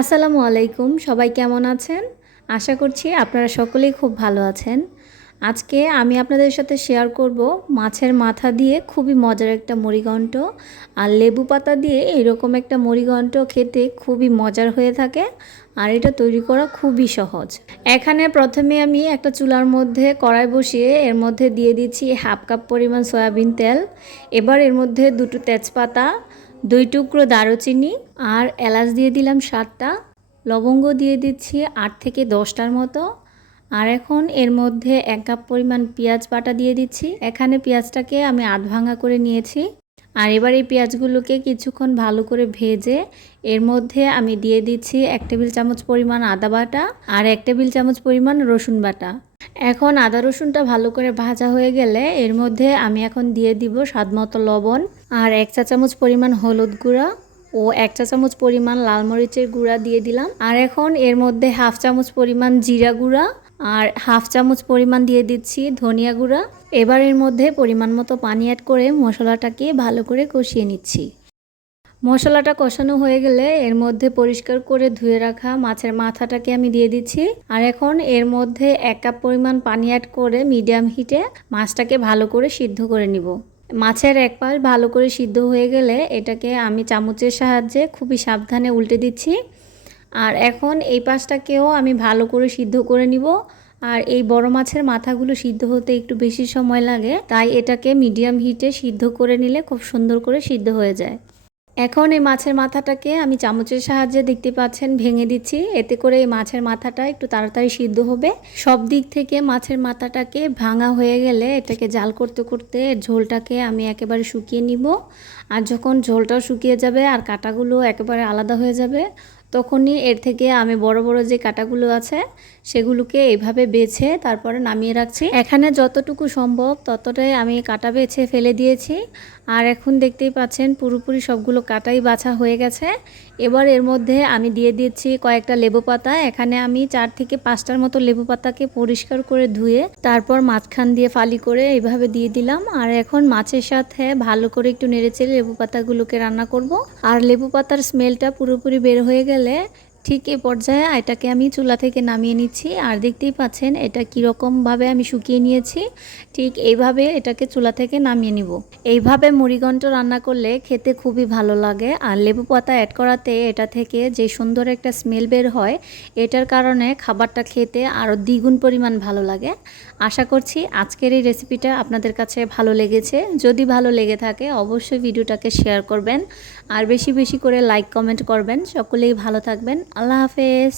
আসসালামু আলাইকুম, সবাই কেমন আছেন? আশা করছি আপনারা সকলেই খুব ভালো আছেন। আজকে আমি আপনাদের সাথে শেয়ার করব মাছের মাথা দিয়ে খুবই মজার একটা মুড়িঘণ্ট আর লেবু পাতা দিয়ে এরকম একটা মুড়িঘণ্ট খেতে খুবই মজার হয়ে থাকে আর এটা তৈরি করা খুবই সহজ। এখানে প্রথমে আমি একটা চুলার মধ্যে কড়াই বসিয়ে এর মধ্যে দিয়ে দিচ্ছি হাফ কাপ পরিমাণ সয়াবিন তেল, এবার এর মধ্যে দুটো তেজপাতা দুই টুকরো দারুচিনি আর এলাচ দিয়ে দিলাম সাতটা। লবঙ্গ দিয়ে দিচ্ছি আট থেকে দশটার মতো। আর এখন এর মধ্যে এক কাপ পরিমাণ পেঁয়াজ বাটা দিয়ে দিচ্ছি। এখানে পেঁয়াজটাকে আমি আধ ভাঙা করে নিয়েছি। আর এবার এই পেঁয়াজগুলোকে কিছুক্ষণ ভালো করে ভেজে এর মধ্যে আমি দিয়ে দিচ্ছি এক টেবিল চামচ পরিমাণ আদা বাটা আর এক টেবিল চামচ পরিমাণ রসুন বাটা। এখন আদা রসুনটা ভালো করে ভাজা হয়ে গেলে এর মধ্যে আমি এখন দিয়ে দিব স্বাদমতো লবণ। আর এক চা চামচ পরিমাণ হলুদ গুঁড়া ও এক চা চামচ পরিমাণ লাল মরিচের গুঁড়া দিয়ে দিলাম। আর এখন এর মধ্যে হাফ চামচ পরিমাণ জিরা গুঁড়া আর হাফ চামচ পরিমাণ দিয়ে দিচ্ছি ধনিয়া গুঁড়া। এবার এর মধ্যে পরিমাণ মতো পানি অ্যাড করে মশলাটাকে ভালো করে কষিয়ে নিচ্ছি। মশলাটা কষানো হয়ে গেলে এর মধ্যে পরিষ্কার করে ধুয়ে রাখা মাছের মাথাটাকে আমি দিয়ে দিচ্ছি। আর এখন এর মধ্যে এক কাপ পরিমাণ পানি অ্যাড করে মিডিয়াম হিটে মাছটাকে ভালো করে সিদ্ধ করে নিব। মাছের এক পাশ ভালো করে সিদ্ধ হয়ে গেলে এটাকে আমি চামচের সাহায্যে খুবই সাবধানে উল্টে দিচ্ছি। আর এখন এই পাশটাকেও আমি ভালো করে সিদ্ধ করে নিব। আর এই বড় মাছের মাথাগুলো সিদ্ধ হতে একটু বেশি সময় লাগে, তাই এটাকে মিডিয়াম হিটে সিদ্ধ করে নিলে খুব সুন্দর করে সিদ্ধ হয়ে যায়। এখন এই মাছের মাথাটাকে আমি চামচের সাহায্যে দেখতে পাচ্ছেন, ভেঙে দিচ্ছি। এতে করে এই মাছের মাথাটা একটু তাড়াতাড়ি সিদ্ধ হবে। সব দিক থেকে মাছের মাথাটাকে ভাঙা হয়ে গেলে এটাকে জাল করতে করতে ঝোলটাকে আমি একেবারে শুকিয়ে নিব। আর যখন ঝোলটা শুকিয়ে যাবে আর কাটাগুলো একেবারে আলাদা হয়ে যাবে তখনই এর থেকে আমি বড় বড় যে কাটাগুলো আছে, সেগুলোকে এইভাবে বেছে তারপরে নামিয়ে রাখছি। এখানে যতটুকু সম্ভব ততটাই আমি কাটা বেছে ফেলে দিয়েছি। আর এখন দেখতেই পাচ্ছেন পুরোপুরি সবগুলো কাটাই বাছা হয়ে গেছে। এবার এর মধ্যে আমি দিয়ে দিচ্ছি কয়েকটা লেবু পাতা। এখানে আমি চার থেকে পাঁচটার মতো লেবু পাতাকে পরিষ্কার করে ধুয়ে তারপর মাঝখান দিয়ে ফালি করে এইভাবে দিয়ে দিলাম। আর এখন মাছের সাথে ভালো করে একটু নেড়েচেড়ে লেবু পাতাগুলোকে রান্না করব। আর লেবু পাতার স্মেলটা পুরোপুরি বের হয়ে গেলে 嘞。ঠিক এই পর্যায়ে এটাকে আমি চুলা থেকে নামিয়ে নিচ্ছি। আর দেখতেই পাচ্ছেন, এটা কীরকমভাবে আমি শুকিয়ে নিয়েছি, ঠিক এইভাবে এটাকে চুলা থেকে নামিয়ে নিব। এইভাবে মুড়িঘণ্ট রান্না করলে খেতে খুবই ভালো লাগে। আর লেবু পাতা অ্যাড করাতে এটা থেকে যে সুন্দর একটা স্মেল বের হয়, এটার কারণে খাবারটা খেতে আরও দ্বিগুণ পরিমাণ ভালো লাগে। আশা করছি আজকের এই রেসিপিটা আপনাদের কাছে ভালো লেগেছে। যদি ভালো লেগে থাকে, অবশ্যই ভিডিওটাকে শেয়ার করবেন। আর বেশি বেশি করে লাইক কমেন্ট করবেন। সকলেই ভালো থাকবেন। আল্লাহ হাফেজ